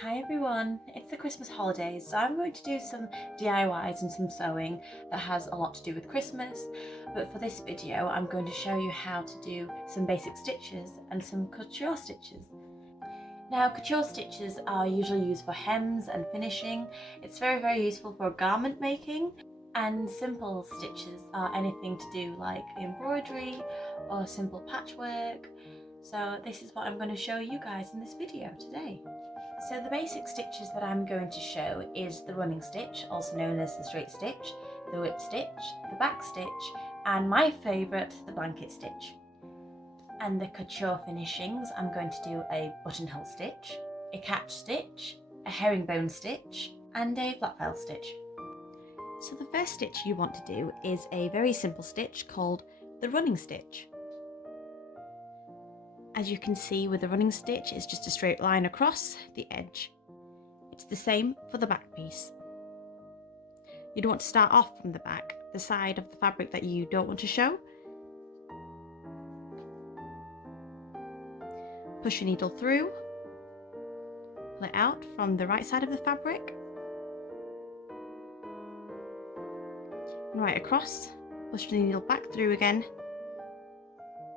Hi everyone, it's the Christmas holidays, so I'm going to do some DIYs and some sewing that has a lot to do with Christmas, but for this video I'm going to show you how to do some basic stitches and some couture stitches. Now, couture stitches are usually used for hems and finishing. It's very useful for garment making, and simple stitches are anything to do like embroidery or simple patchwork. So this is what I'm going to show you guys in this video today. So the basic stitches that I'm going to show is the running stitch, also known as the straight stitch, the whip stitch, the back stitch, and my favourite, the blanket stitch. And the couture finishings, I'm going to do a buttonhole stitch, a catch stitch, a herringbone stitch, and a flat fell stitch. So the first stitch you want to do is a very simple stitch called the running stitch. As you can see with the running stitch, it's just a straight line across the edge. It's the same for the back piece. You'd want to start off from the back, the side of the fabric that you don't want to show. Push your needle through, pull it out from the right side of the fabric, and right across, push the needle back through again,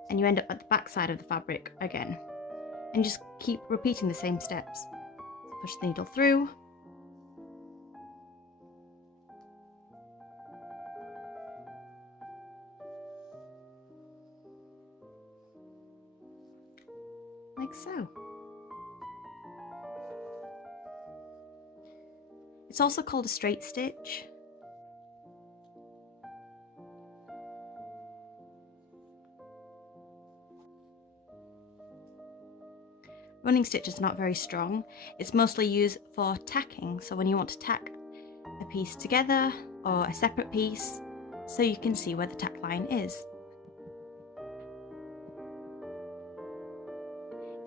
and you end up at the back side of the fabric again. And just keep repeating the same steps. Push the needle through, like so. It's also called a straight stitch. Running stitch is not very strong. It's mostly used for tacking, so when you want to tack a piece together or a separate piece, so you can see where the tack line is.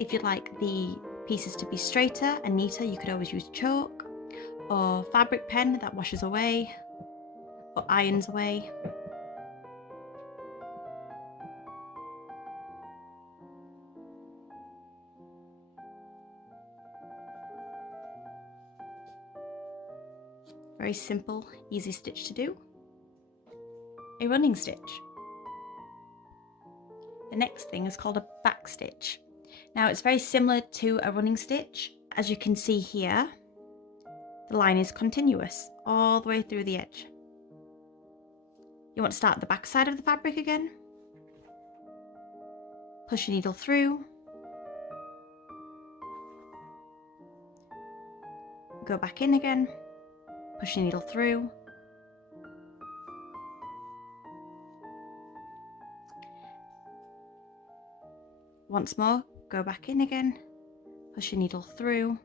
If you'd like the pieces to be straighter and neater, you could always use chalk or fabric pen that washes away or irons away. Very simple, easy stitch to do. A running stitch. The next thing is called a back stitch. Now it's very similar to a running stitch. As you can see here, the line is continuous all the way through the edge. You want to start at the back side of the fabric again. Push your needle through. Go back in again. Push your needle through. Once more, go back in again. Push your needle through.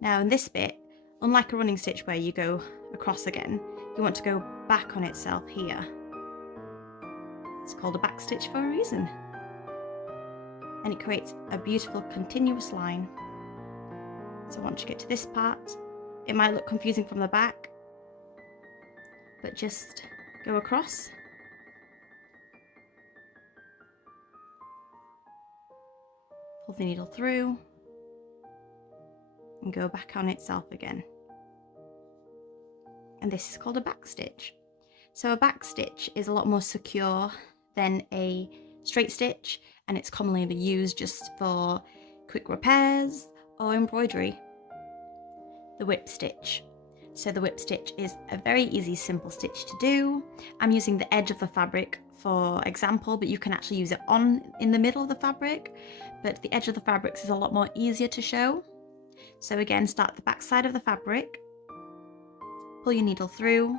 Now in this bit, unlike a running stitch where you go across again, you want to go back on itself here. It's called a back stitch for a reason. And it creates a beautiful continuous line. So once you get to this part, it might look confusing from the back, but just go across. Pull the needle through and go back on itself again. And this is called a back stitch. So a back stitch is a lot more secure than a straight stitch, and it's commonly used just for quick repairs or embroidery. The whip stitch. So the whip stitch is a very easy, simple stitch to do. I'm using the edge of the fabric for example, but you can actually use it in the middle of the fabric, but the edge of the fabrics is a lot more easier to show. So again, start at the back side of the fabric, pull your needle through,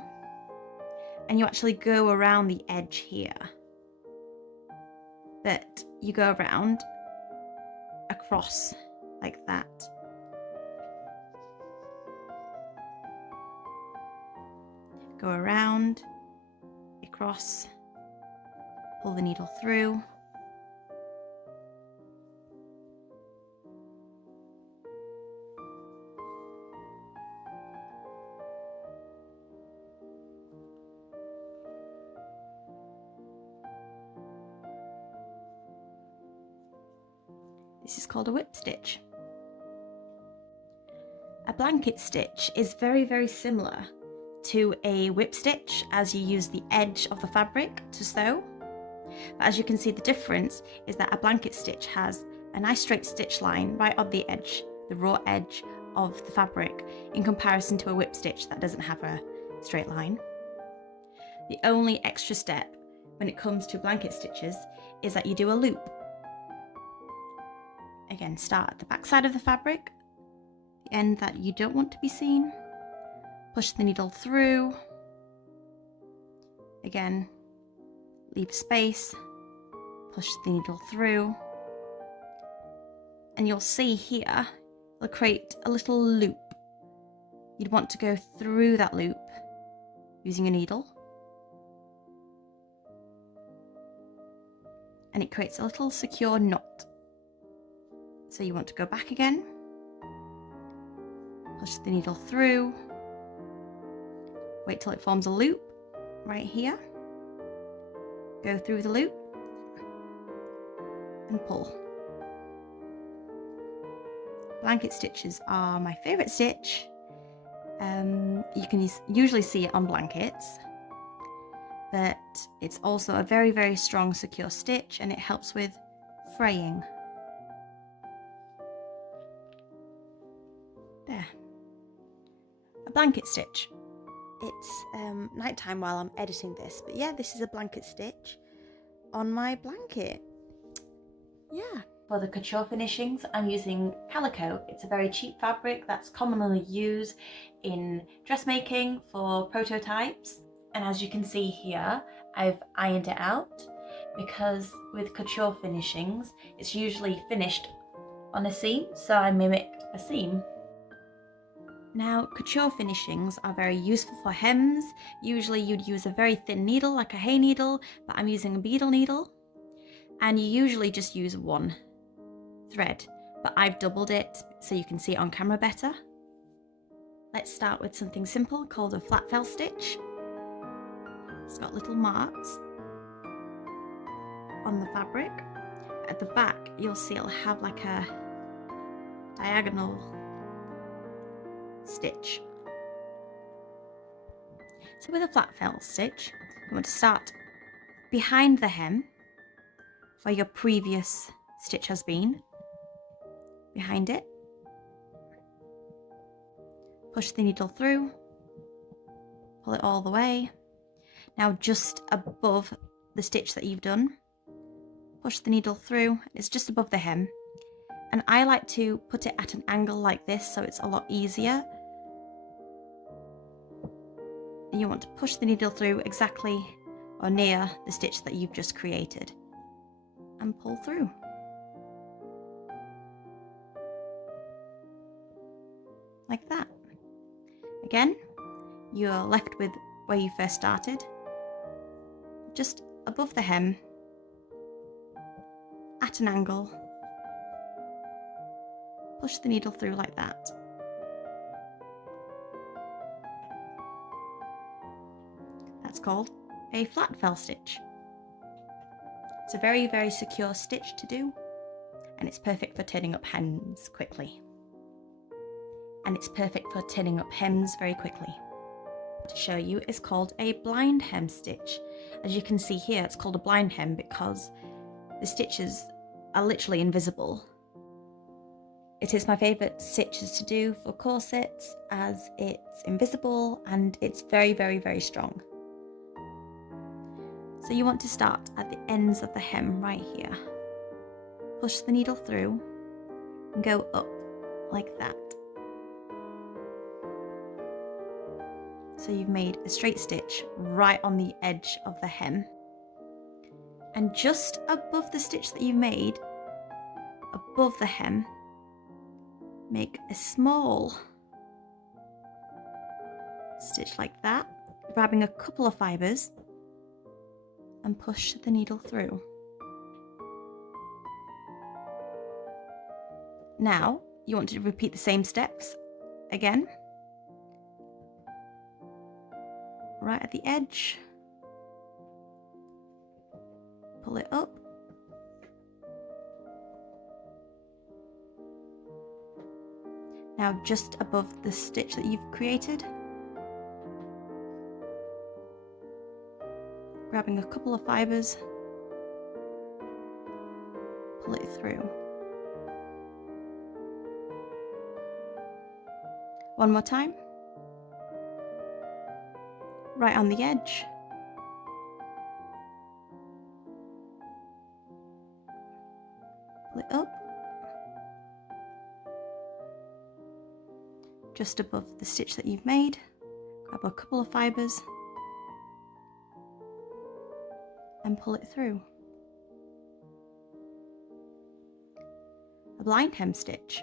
and you actually go around the edge here. But you go around across like that. Go around, across, pull the needle through. This is called a whip stitch. A blanket stitch is very similar to a whip stitch, as you use the edge of the fabric to sew. But as you can see, the difference is that a blanket stitch has a nice straight stitch line right on the edge, the raw edge of the fabric, in comparison to a whip stitch that doesn't have a straight line. The only extra step when it comes to blanket stitches is that you do a loop. Again, start at the back side of the fabric, the end that you don't want to be seen. Push the needle through. Again, leave space, push the needle through. And you'll see here, it'll create a little loop. You'd want to go through that loop using a needle. And it creates a little secure knot. So you want to go back again, push the needle through, wait till it forms a loop right here, go through the loop and pull. Blanket stitches are my favourite stitch. You can usually see it on blankets, but it's also a very strong, secure stitch, and it helps with fraying. There. A blanket stitch. It's nighttime while I'm editing this, but yeah, this is a blanket stitch on my blanket. Yeah. For the couture finishings, I'm using Calico. It's a very cheap fabric that's commonly used in dressmaking for prototypes. And as you can see here, I've ironed it out, because with couture finishings, it's usually finished on a seam, so I mimicked a seam. Now, couture finishings are very useful for hems. Usually you'd use a very thin needle like a hay needle, but I'm using a beetle needle. And you usually just use one thread, but I've doubled it so you can see it on camera better. Let's start with something simple called a flat fell stitch. It's got little marks on the fabric. At the back, you'll see it'll have like a diagonal stitch. So with a flat fell stitch, you want to start behind the hem where your previous stitch has been. Behind it. Push the needle through, pull it all the way. Now just above the stitch that you've done, push the needle through. It's just above the hem. And I like to put it at an angle like this so it's a lot easier. And you want to push the needle through exactly or near the stitch that you've just created and pull through. Like that. Again, you're left with where you first started, just above the hem, at an angle. Push the needle through like that. That's called a flat fell stitch. It's a very secure stitch to do, and it's perfect for turning up hems quickly. And it's perfect for turning up hems very quickly. To show you is called a blind hem stitch. As you can see here, it's called a blind hem because the stitches are literally invisible. It is my favourite stitches to do for corsets as it's invisible and it's very strong. So you want to start at the ends of the hem right here. Push the needle through and go up like that. So you've made a straight stitch right on the edge of the hem. And just above the stitch that you made, above the hem, make a small stitch like that, grabbing a couple of fibres and push the needle through. Now you want to repeat the same steps again. Right at the edge, pull it up, Now just above the stitch that you've created, grabbing a couple of fibres, pull it through. One more time. Right on the edge. Pull it up. Just above the stitch that you've made, grab a couple of fibres and pull it through. A blind hem stitch.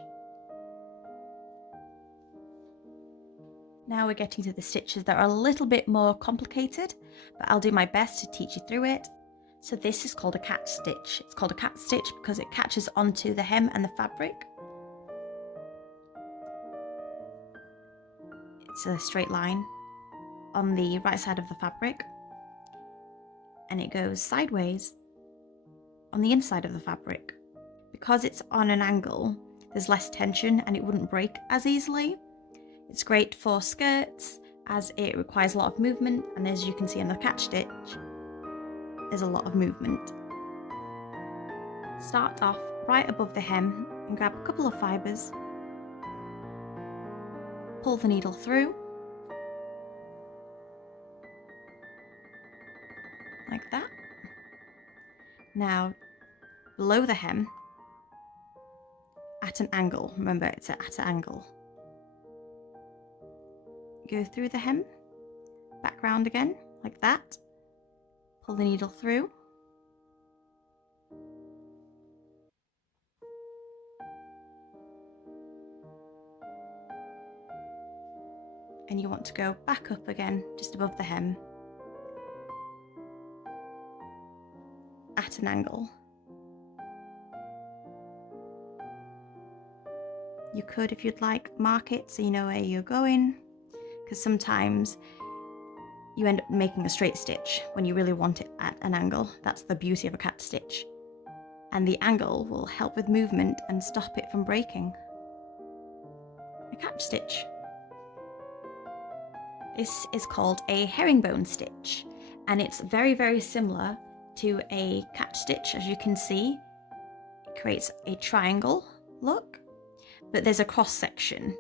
Now we're getting to the stitches that are a little bit more complicated, but I'll do my best to teach you through it. So this is called a catch stitch. It's called a catch stitch because it catches onto the hem and the fabric. It's a straight line on the right side of the fabric, and it goes sideways on the inside of the fabric. Because it's on an angle, there's less tension and it wouldn't break as easily. It's great for skirts as it requires a lot of movement, and as you can see on the catch stitch, there's a lot of movement. Start off right above the hem and grab a couple of fibres, pull the needle through, like that. Now below the hem, at an angle, remember it's at an angle, go through the hem, back round again, like that, pull the needle through, and you want to go back up again, just above the hem, at an angle. You could, if you'd like, mark it so you know where you're going, because sometimes you end up making a straight stitch when you really want it at an angle. That's the beauty of a catch stitch. And the angle will help with movement and stop it from breaking. A catch stitch. This is called a herringbone stitch, and it's very, very similar to a catch stitch. As you can see, it creates a triangle look, but there's a cross section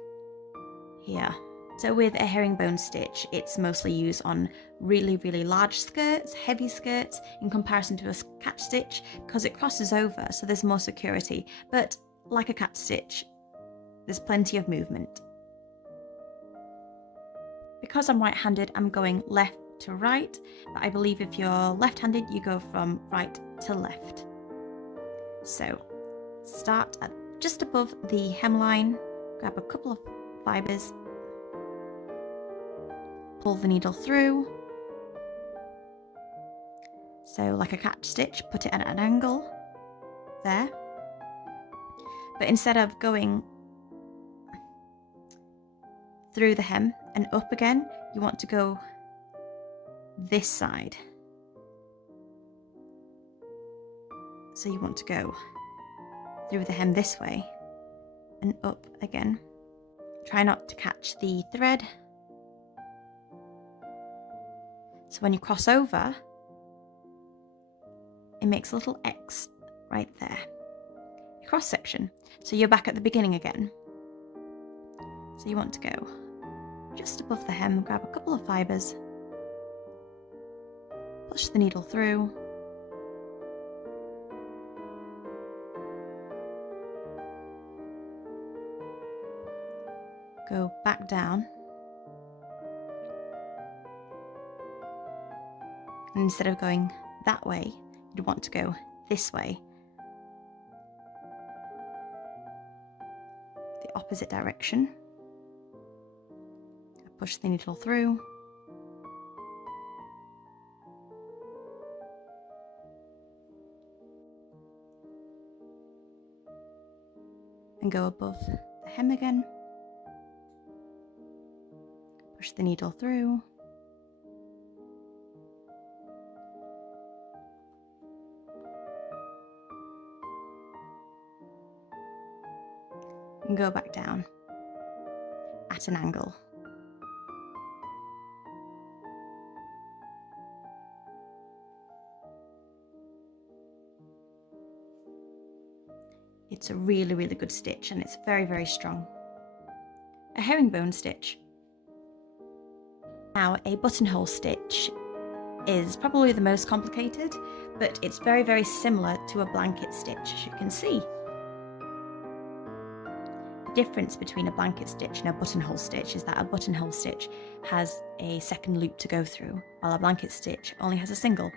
here. So with a herringbone stitch, it's mostly used on really, really large skirts, heavy skirts, in comparison to a catch stitch, because it crosses over, so there's more security. But like a catch stitch, there's plenty of movement. Because I'm right-handed, I'm going left to right, but I believe if you're left-handed, you go from right to left. So start at just above the hemline, grab a couple of fibres, pull the needle through. So like a catch stitch, put it at an angle there. But instead of going through the hem and up again, you want to go this side. So you want to go through the hem this way and up again. Try not to catch the thread. So when you cross over, it makes a little X right there. Cross section. So you're back at the beginning again. So you want to go just above the hem, grab a couple of fibres, push the needle through, go back down, and instead of going that way, you'd want to go this way, the opposite direction. Push the needle through, and go above the hem again, push the needle through, and go back down. at an angle. It's a really, really good stitch and it's very, very strong. A herringbone stitch. Now, a buttonhole stitch is probably the most complicated, but it's very, very similar to a blanket stitch, as you can see. The difference between a blanket stitch and a buttonhole stitch is that a buttonhole stitch has a second loop to go through, while a blanket stitch only has a single.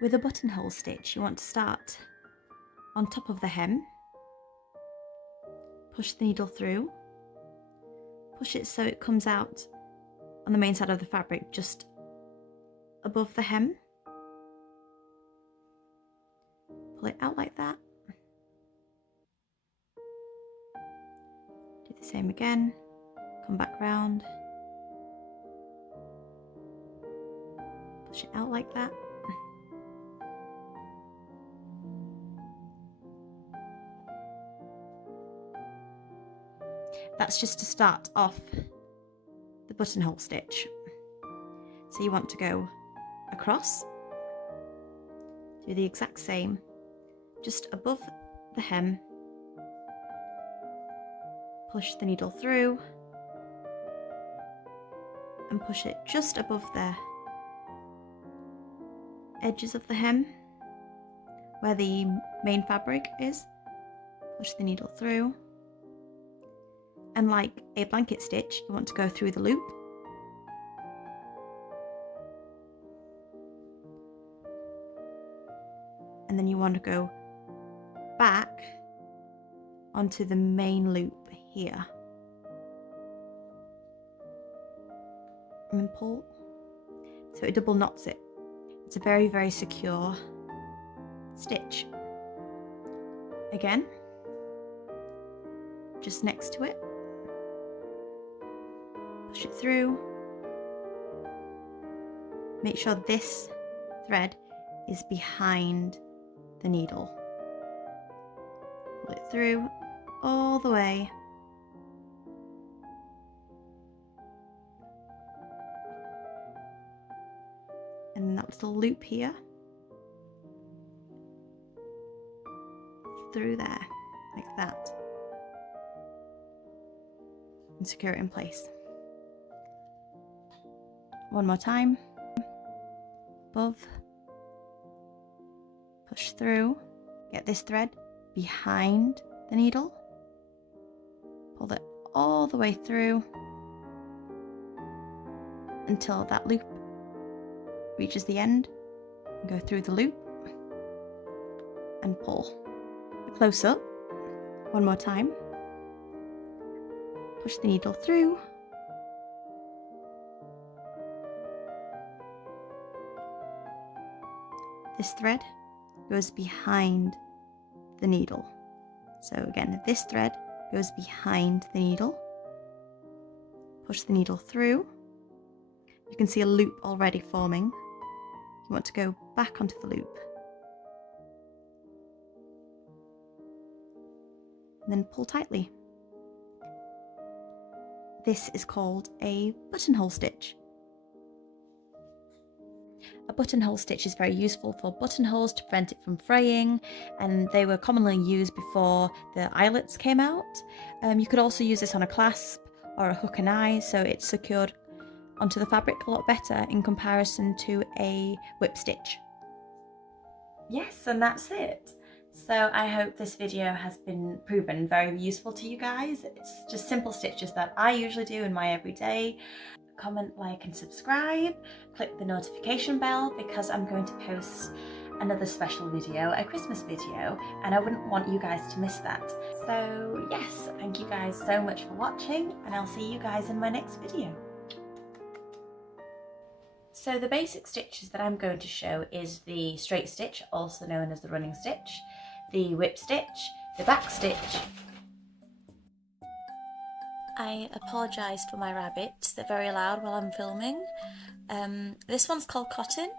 With a buttonhole stitch, you want to start on top of the hem, push the needle through, push it so it comes out on the main side of the fabric just above the hem, pull it out like that, do the same again, come back round, push it out like that. That's just to start off the buttonhole stitch. So you want to go across, do the exact same, just above the hem, push the needle through and push it just above the edges of the hem where the main fabric is. Push the needle through. And like a blanket stitch, you want to go through the loop. And then you want to go back onto the main loop here. And then pull. So it double knots it. It's a very, very secure stitch. Again, just next to it. Push it through. Make sure this thread is behind the needle. Pull it through all the way. And that little loop here. Through there, like that. And secure it in place. One more time, above, push through, get this thread behind the needle, pull it all the way through until that loop reaches the end, and go through the loop and pull. Close up, one more time, push the needle through, this thread goes behind the needle. So again, this thread goes behind the needle. Push the needle through. You can see a loop already forming. You want to go back onto the loop. And then pull tightly. This is called a buttonhole stitch. A buttonhole stitch is very useful for buttonholes to prevent it from fraying, and they were commonly used before the eyelets came out. You could also use this on a clasp or a hook and eye, so it's secured onto the fabric a lot better in comparison to a whip stitch. Yes, and that's it. So I hope this video has been proven very useful to you guys. It's just simple stitches that I usually do in my everyday. Comment, like and subscribe, click the notification bell because I'm going to post another special video, a Christmas video, and I wouldn't want you guys to miss that. So yes, thank you guys so much for watching, and I'll see you guys in my next video. So the basic stitches that I'm going to show is the straight stitch, also known as the running stitch, the whip stitch, the back stitch. I apologise for my rabbits, they're very loud while I'm filming. This one's called Cotton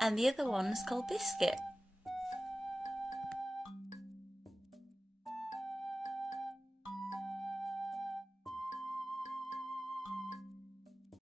and the other one's called Biscuit.